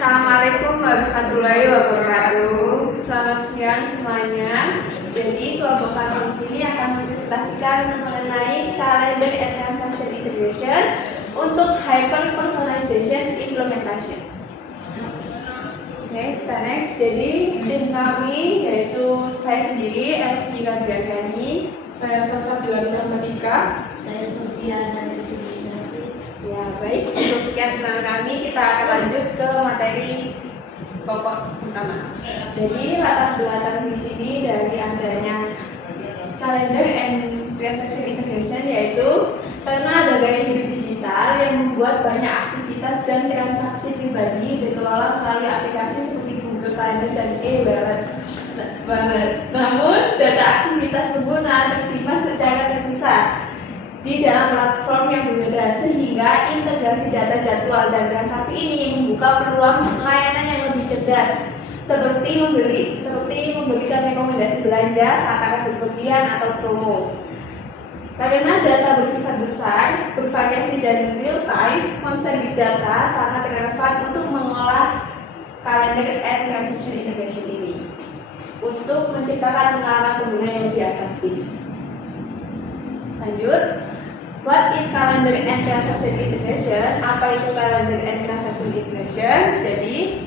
Assalamualaikum warahmatullahi wabarakatuh. Selamat siang semuanya. Jadi kelompok kami di sini akan mempresentasikan mengenai kalender and transaction integration untuk hyper personalization implementation. Oke, kita next. Jadi tim kami yaitu saya sendiri Elvira Gagani, Saya Sasa Bila Matematika. Saya Sofia dari Administrasi. ya baik, untuk sekian perkenalan kami kita akan lanjut ke materi pokok utama. Jadi latar belakang di sini dari adanya kalender and transaction integration yaitu karena ada gaya hidup digital yang membuat banyak aktivitas dan transaksi pribadi dikelola melalui aplikasi seperti Google Calendar dan e-wallet. Namun data aktivitas pengguna tersimpan secara terpisah di dalam platform yang berbeda sehingga integrasi data jadwal dan transaksi ini membuka peluang layanan yang lebih cerdas seperti memberikan rekomendasi belanja saat akan berpergian atau promo. Karena data bersifat besar, bervariasi dan real time, konsep big data sangat relevan untuk mengolah kalender and transaction integration ini untuk menciptakan pengalaman pengguna yang lebih atraktif. Lanjut. What is calendar and transaction integration? Apa itu calendar and transaction integration? Jadi,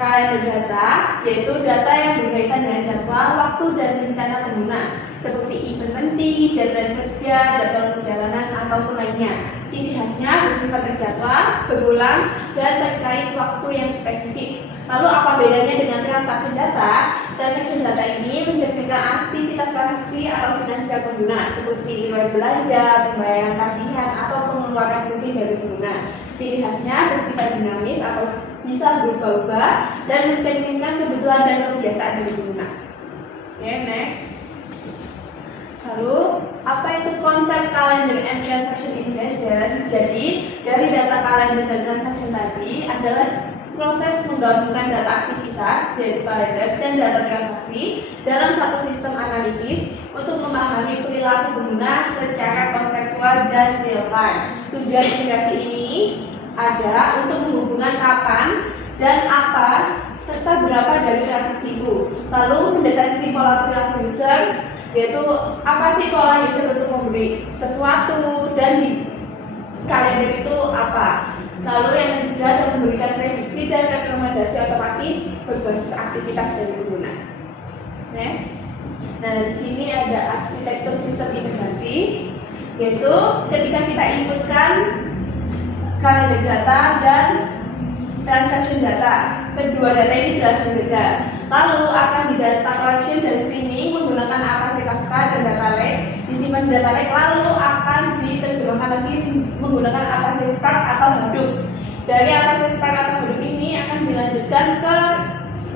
kalender data yaitu data yang berkaitan dengan jadwal, waktu, dan rencana pengguna seperti event penting, deadline kerja, jadwal perjalanan, ataupun lainnya. Ciri khasnya bersifat terjadwal, berulang, dan terkait waktu yang spesifik. Lalu apa bedanya dengan transaksi data? Transaksi data ini mencerminkan aktivitas transaksi atau finansial pengguna seperti riwayat belanja, pembayaran tagihan, atau pengeluaran rutin dari pengguna. Ciri khasnya bersifat dinamis atau bisa berubah-ubah dan mencerminkan kebutuhan dan kebiasaan dari pengguna. Oke, next. Lalu, apa itu konsep calendar and transaction integration? Jadi, dari data kalender dan transaction tadi adalah proses menggabungkan data aktivitas, yaitu kalender, dan data transaksi dalam satu sistem analisis untuk memahami perilaku pengguna secara konseptual dan real time. Tujuan integrasi ini ada untuk menghubungkan kapan dan apa serta berapa dari transaksi itu. Lalu mendeteksi pola perilaku user, yaitu apa sih pola user untuk membeli sesuatu dan di kalender itu apa. Lalu yang ketiga adalah memberikan prediksi dan rekomendasi otomatis berbasis aktivitas dari pengguna. Next. Nah, di sini ada arsitektur sistem integrasi, yaitu ketika kita inputkan kalender data dan transaction data. Kedua data ini jelas berbeda. Lalu akan di data collection dan streaming menggunakan APC Kafka dan data lake, disimpan di data lake, lalu akan diterjemahkan lagi menggunakan APC Spark atau Hadoop. Dari APC Spark atau Hadoop ini akan dilanjutkan ke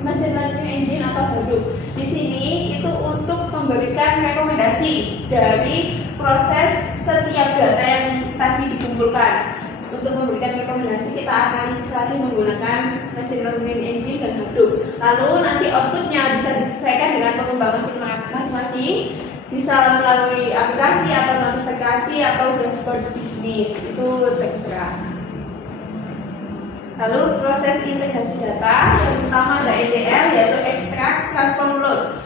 machine learning engine atau Hadoop. Di sini itu untuk memberikan rekomendasi dari proses setiap data yang tadi dikumpulkan. Untuk memberikan rekomendasi kita analisis lagi menggunakan machine learning engine dan Hadoop. Lalu nanti outputnya bisa disesuaikan dengan pengembang masing-masing, bisa melalui aplikasi atau notifikasi atau dashboard bisnis, itu terserah. Lalu proses integrasi data yang pertama ada ETL, yaitu extract, transform, load.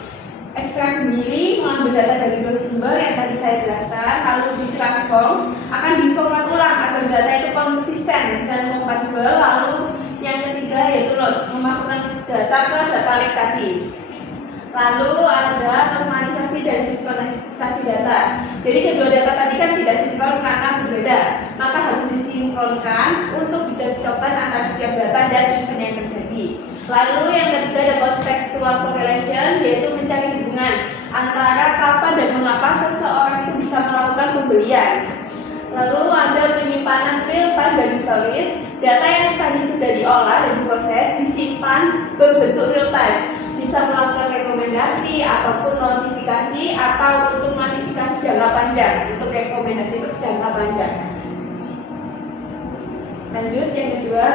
Ekstrak sendiri mengambil data dari dua sumber yang tadi saya jelaskan, lalu ditransform, akan diformat ulang agar data itu konsisten dan kompatibel. Lalu yang ketiga yaitu load, memasukkan data ke data lake tadi. Lalu ada normalisasi dan sinkronisasi data. Jadi kedua data tadi kan tidak sinkron karena berbeda, maka harus disinkronkan untuk dicocokkan antara setiap data dan event yang terjadi. Lalu yang ketiga ada contextual correlation, yaitu mencari hubungan antara kapan dan mengapa seseorang itu bisa melakukan pembelian. Lalu ada penyimpanan real time dan historis, data yang tadi sudah diolah dan diproses disimpan berbentuk real time, bisa melakukan rekomendasi ataupun notifikasi atau untuk notifikasi jangka panjang, untuk rekomendasi untuk jangka panjang. Lanjut yang kedua.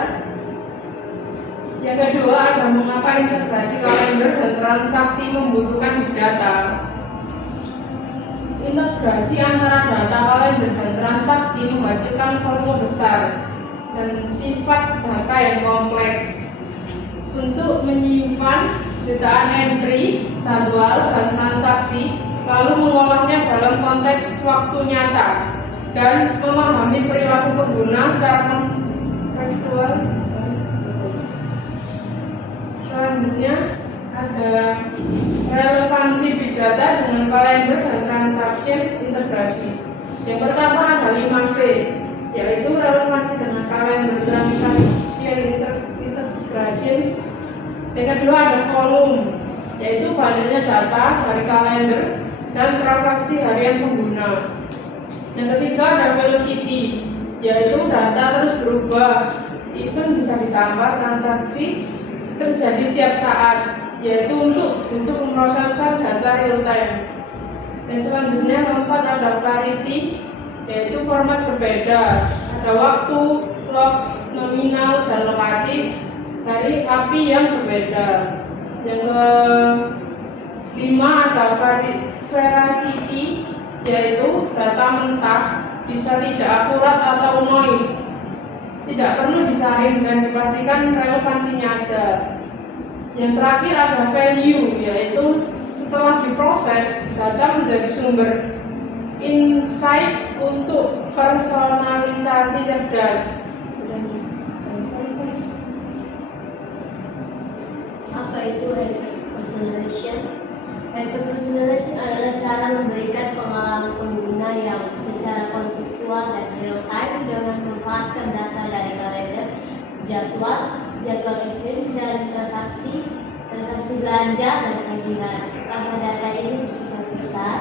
Yang kedua ada mengapa integrasi kalender dan transaksi membutuhkan big data. Integrasi antara data kalender dan transaksi menghasilkan volume besar dan sifat data yang kompleks. untuk menyimpan jutaan entry, jadwal, dan transaksi, lalu mengolahnya dalam konteks waktu nyata dan memahami perilaku pengguna secara kontekstual. Selanjutnya ada relevansi big data dengan kalender dan transaction integrasi. Yang pertama ada 5V, yaitu relevansi dengan kalender transaction integration. Yang kedua ada volume, yaitu banyaknya data dari kalender dan transaksi harian pengguna. Yang ketiga ada velocity, yaitu data terus berubah, even bisa ditambah transaksi terjadi setiap saat, yaitu untuk pemrosesan data real time. Dan selanjutnya keempat ada variety, yaitu format berbeda, ada waktu, logs, nominal, dan lokasi dari API yang berbeda. Yang kelima ada veracity, yaitu data mentah, bisa tidak akurat atau noise, tidak perlu disaring dan dipastikan relevansinya aja. Yang terakhir ada value, yaitu setelah diproses data menjadi sumber insight untuk personalisasi cerdas. Apa itu personalization? Personalization adalah cara memberikan pengalaman pengguna yang secara konseptual dan real time dengan memanfaatkan data dari kalender, jadwal event, dan transaksi belanja dan tagihan. Karena data ini bersifat besar,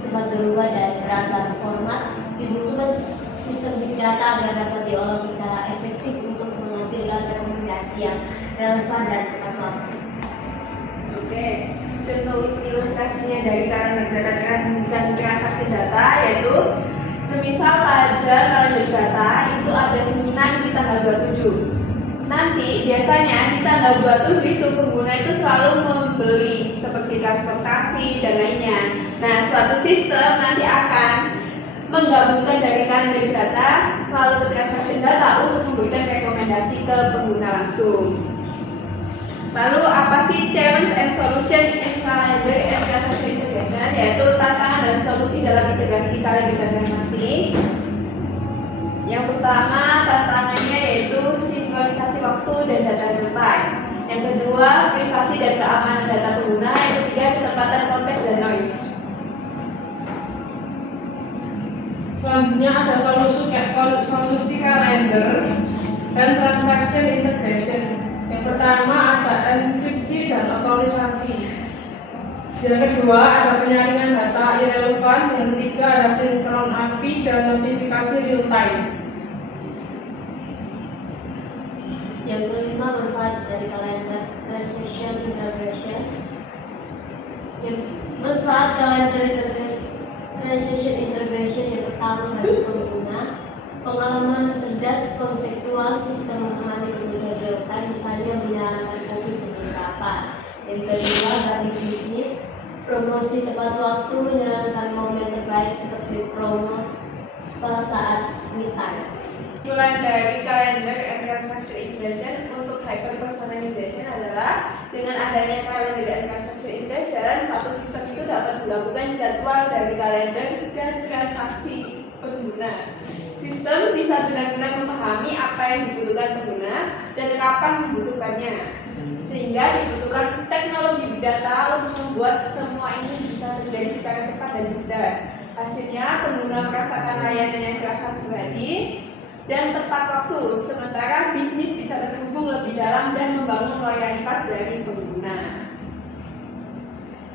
cepat berubah dan beragam format, dibutuhkan sistem big data agar dapat diolah secara efektif untuk menghasilkan rekomendasi yang relevan dan tepat waktu. Oke, contoh ilustrasinya dari kalender data dan transaksi data yaitu semisal pada kalender data itu ada seminar di tanggal 27. Nanti biasanya di tanggal 27 itu pengguna itu selalu membeli seperti transportasi dan lainnya. Nah, suatu sistem nanti akan menggabungkan dari kalender data lalu ke transaksi data untuk memberikan rekomendasi ke pengguna langsung. Lalu apa sih challenge and solution in calendar and transaction integration, yaitu tantangan dan solusi dalam integrasi kalender dan transaksi. Yang pertama tantangannya yaitu sinkronisasi waktu dan data real time. Yang kedua privasi dan keamanan data pengguna. Yang ketiga ketepatan konteks dan noise. Selanjutnya ada solusi kalender dan transaction integration. Yang pertama ada enkripsi dan otorisasi. Yang kedua ada penyaringan data irrelevan. Yang ketiga ada sinkron API dan notifikasi real time. Yang kelima manfaat dari kalender transaction integration. Yang manfaat kalender transaction integration yang pertama bagi pengguna, pengalaman cerdas konseptual sistem memahami kebutuhan real time, misalnya menyarankan kopi sebelum rapat. Yang kedua bagi bisnis, promosi tepat waktu, menyarankan momen terbaik seperti promo spa saat me time. Tujuan dari kalender and transaction integration untuk hyper personalization adalah dengan adanya kalender dan transaction integration, suatu sistem itu dapat melakukan jadwal dari kalender dan transaksi pengguna. Sistem bisa benar-benar memahami apa yang dibutuhkan pengguna dan kapan membutuhkannya, sehingga dibutuhkan teknologi big data untuk membuat semua ini bisa terjadi secara cepat dan cerdas. Hasilnya pengguna merasakan layanan yang terasa pribadi dan tepat waktu, sementara bisnis bisa terhubung lebih dalam dan membangun loyalitas dari pengguna.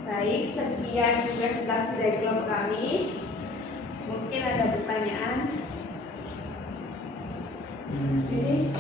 Baik, sekian presentasi dari kelompok kami. Mungkin ada pertanyaan. Ini